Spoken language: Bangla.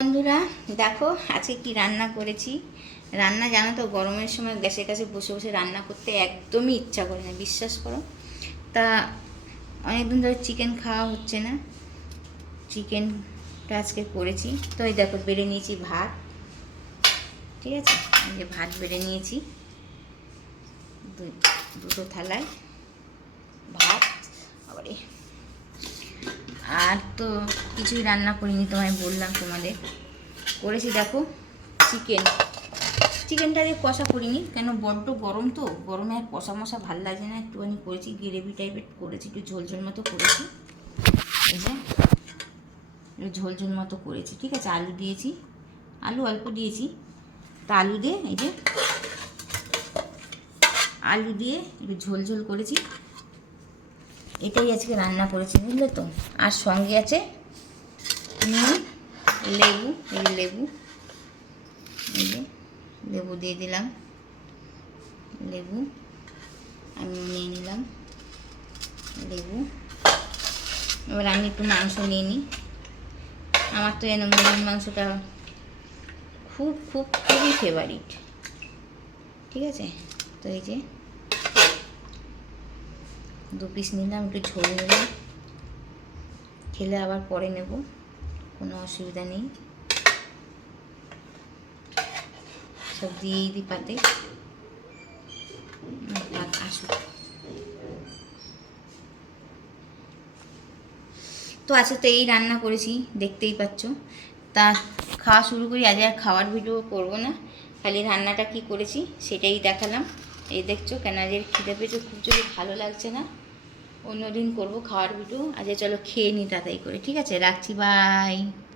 বন্ধুরা দেখো আজকে কি রান্না করেছি। রান্না জানো তো, গরমের সময় গ্যাসের কাছে বসে বসে রান্না করতে একদমই ইচ্ছা করে না, বিশ্বাস করো। তা অনেকদিন ধরে চিকেন খাওয়া হচ্ছে না, চিকেনটা আজকে করেছি। তো এই দেখো বেড়ে নিয়েছি ভাত, ঠিক আছে। এই যে ভাত বেড়ে নিয়েছি দুটো থালায় ভাত। আবারে আর তো কিছুই রান্না করিনি, তোমায় বললাম তোমাদের। করেছি দেখো চিকেনটা দিয়ে কষা করিনি, কেন বড্ড গরম তো, গরমে আর কষা মশা ভাল লাগছে না। একটুখানি করেছি গ্রেভি টাইপের করেছি, একটু ঝোল ঝোল মতো করেছি। এই যে একটু ঝোল ঝোল মতো করেছি, ঠিক আছে। আলু দিয়েছি, আলু অল্প দিয়েছি। তা আলু দিয়ে এই যে আলু দিয়ে একটু ঝোল ঝোল করেছি। এটাই আজকে রান্না করেছি, বুঝলে তো। আর সঙ্গে আছে নুন, লেবু, এই লেবু, এই যে লেবু দিয়ে দিলাম, লেবু আমিও নিয়ে নিলাম লেবু। এবার আমি একটু মাংস নিয়ে নিই। আমার তো যেন মুরগির মাংসটা খুবই ফেভারিট, ঠিক আছে। তো এই যে 2 পিস নিলাম, একটু ঝোল নিলাম, খেলে আবার পরে নেব, কোনো অসুবিধা নেই। সব দিয়েই দিই পাতে, ভাত আসুক। তো আজকে তো এই রান্না করেছি, দেখতেই পাচ্ছ। তা খাওয়া শুরু করি। আজ আর খাওয়ার ভিডিও করব না, খালি রান্নাটা কি করেছি সেটাই দেখালাম। এই দেখছো, কেন আজ খিদে পেয়েছে খুব জোরে, ভালো লাগছে না। অন্যদিন করব খাওয়ার ভিডিও। আজ চলো খেয়ে নিই তাড়াতাড়ি করে, ঠিক আছে। রাখছি, বাই।